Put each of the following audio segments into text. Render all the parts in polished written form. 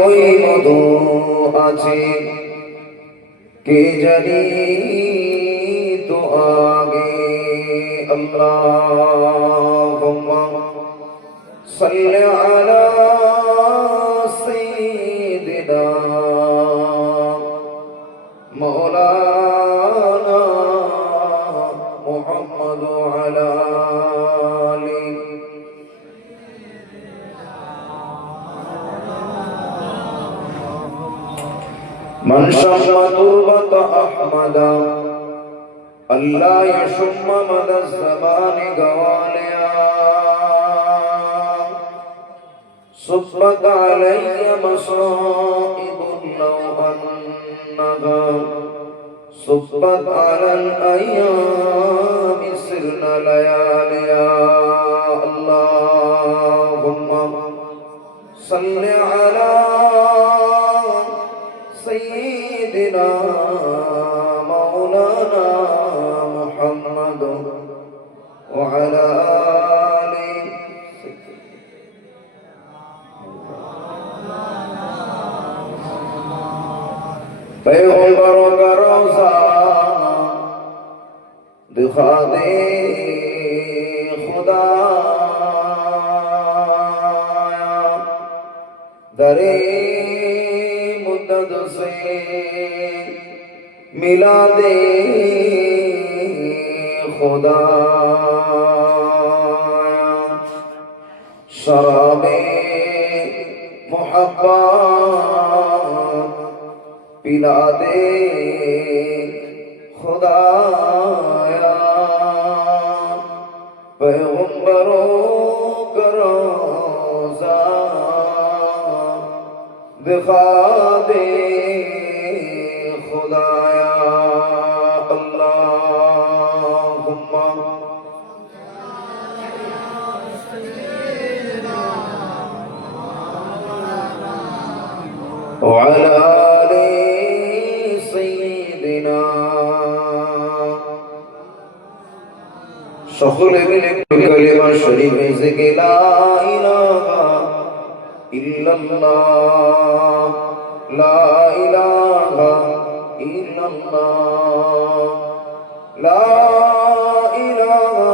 ওই মধু আছে কে জানি তো আগে আল্লাহুম্মা সাল্লি আলা সাইয়্যিদিনা মাওলানা মুহাম্মদ ওয়া আলা আলি من شم تربة أحمد الله يشم مدى الزمان قواليا صبت علي مصائب لو أنها صبت على الأيام سرنا لياليا اللهم صل على سيدنا مولانا محمد وعلى آله पैगंबरों का रोज़ा दिखा दे खुदा दरे मुद्दत से मिला दे खुदा शराबे मोहब्बत पिला दे खुदाया पैगंबरों का रोज़ा दिखा दे खुदाया अल्लाहुम्मा वअला आलि सय्यिदिना সকলে মিলে কালিমা শরীফ থেকে লা ইলাহা ইল্লাল্লাহ লা ইলাহা ইল্লাল্লাহ লা ইলাহা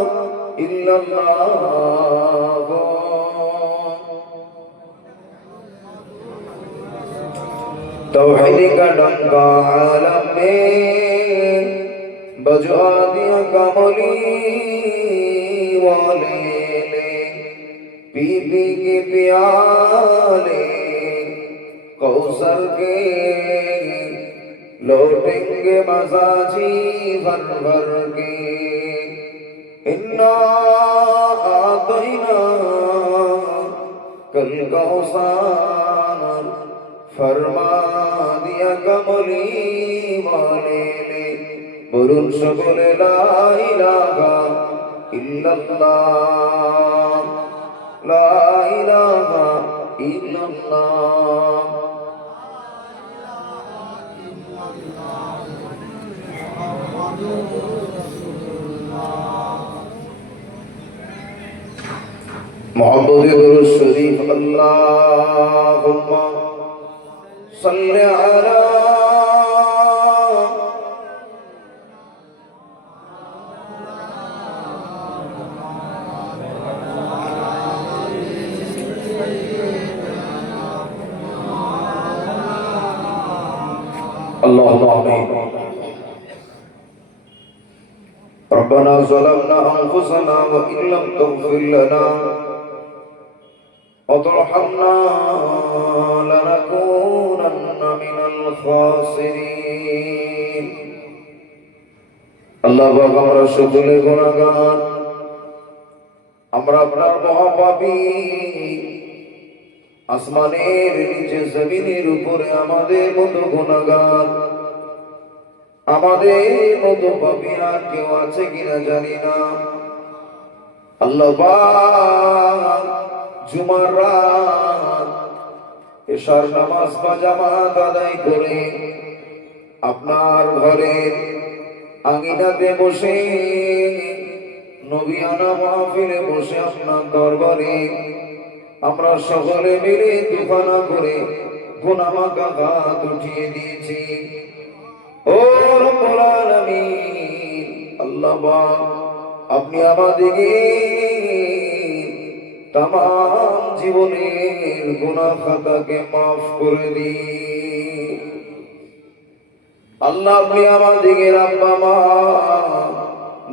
ইল্লাল্লাহ तौहीद का डंका आलम में बजा दिया कमली वाले ने पी पी के प्याले कौसर के लौटेंगे मजाजी भर भर के इन्ना आतैना कल कौसर फरमा दिया कमली वाले ने बोलुन सकले ला इलाहा इल्लल्लाह ला इलाहा इल्लल्लाह मोहब्बत दुरूद शरीफ अल्लाहुम्मा सल्लि अला اللهم آمين ربنا ظلمنا أنفسنا وإن لم تغفر لنا وترحمنا لنكونن من الخاسرين الله পাক আমরা সকলে গুনাহগার আমরা আপনার মহাপাপী আসমানের নিচে জমিনের উপরে আমাদের মতো গুনাহগার আমাদের মতো পাপী আর কেউ আছে কিনা জানি না আল্লাহ পাক জুমার রাত এশার নামাজ বা জামাত আদায় করে আপনার ঘরের আঙিনাতে বসে নবিয়ানা মাহফিলে বসে আপনার দরবারে আমরা সকলে মিলে দুখানা করে গুনাহমাখা হাত উঠিয়ে দিয়েছি। ও রব্বুল আলামিন, আল্লাহ পাক আপনি আমাদেরকে तमाम জীবনের গুনাহ খাতাকে maaf করে দিন। আল্লাহ আপনি আমাদেরকে আব্বা মা,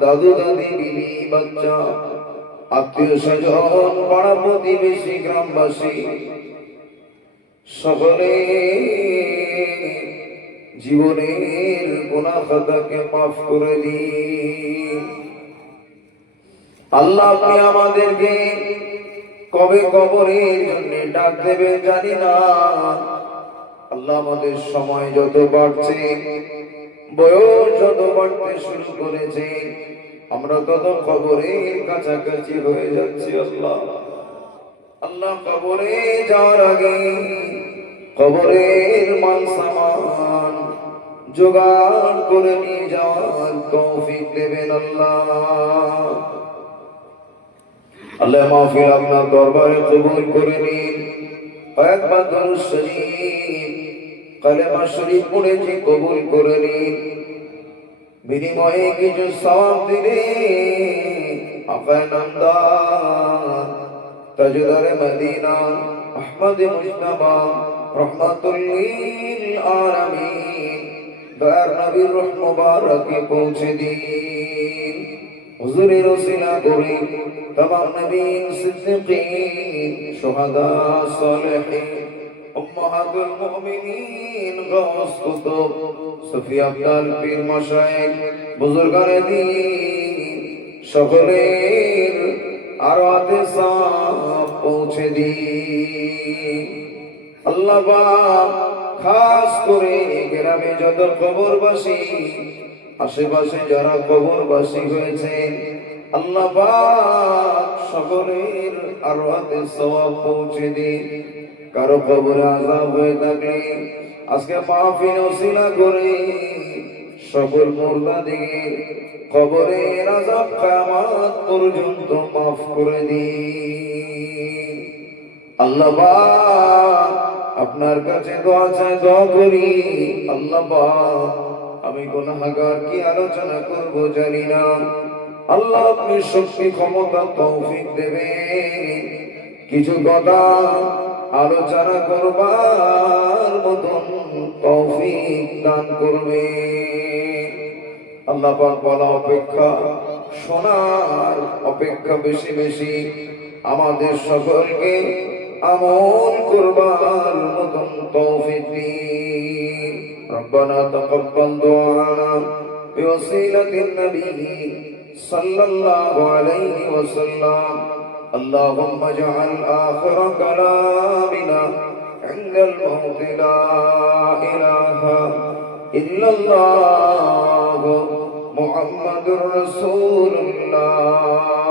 দাদু দাদি, বিবি বাচ্চা, আত্মীয় স্বজন, পাড়া প্রতিবেশী, গ্রামবাসী সকলে জীবনের গুনাহ খাতাকে maaf করে দিন। আল্লাহ আপনি আমাদেরকে কবে কবরের জন্য ডাক দেবে জানি না। আল্লাহ আমাদের সময় যত বাড়ছে, বয়স যত বাড়তে শুরু করেছে, আমরা তত কবরের কাছাকাছি হয়ে যাচ্ছি। আল্লাহ আল্লাহ কবরে যাওয়ার আগে কবরের মান সামান জোগাড় করে নিয়ে যাওয়ার তৌফিক দেবেন আল্লাহ। আল্লাহ মাহফিল আপনার দরবারে কবুল করে নিন। কয়েকবার দরুদ শরীফ, কালেমা শরীফ পড়ে যে কবুল করে নিন। বিনিময়ে কিছু সওয়াব দিলে আকায়ে নামদার তাজদারে মদিনা আহমদ মুজতবা রহমাতুল লিল আলামিন দয়ার নবীর রূহ মুবারকে পৌঁছে দিন। হুজুরের ওসিলা করে तमाम नबीन, सिद्दीकीन, शुहदा, सालिहीन, उम्महातुल मुमिनीन, गौस कुतुब, सूफी अब्दाल, पीर मशाइख, बुजुर्गाने दीन সকলের আরওয়াতে সাফ পৌঁছে দিন। আল্লাহ পাক খাস করে গ্রামে যত কবরবাসী, আশেপাশে যারা কবরবাসী হয়েছেন, আল্লাহ পাক সকলের আরওয়াতে সওয়াব পৌঁছে দিন। কারো কবরে আযাব হয়ে থাকলে আজকে মাহফিল ওসিলা করে সকল মুর্দাদের কবরের আযাব কিয়ামত পর্যন্ত মাফ করে দিন। আল্লাহ পাক আপনার কাছে দোয়া চাই, দোয়া করি। আল্লাহ পাক আমি গুনাহগার কি আলোচনা করব জানি না, আল্লাহ আপনি শক্তি ক্ষমতা তৌফিক দেবেন, কিছু কথা আলোচনা করবার মতন তৌফিক দান করবেন। আল্লাহ পাক বলা অপেক্ষা শোনার অপেক্ষা বেশি বেশি আমাদের সকলকে আমল করবার মতন তৌফিক দিন। রব্বানা তাকাব্বাল দুআনা বিওসিলাতি নবী সাল্লাল্লাহু আলাইহি ওয়াসাল্লাম। اللهم اجعل آخر كلامنا عند الموت لا إله إلا الله محمد رسول الله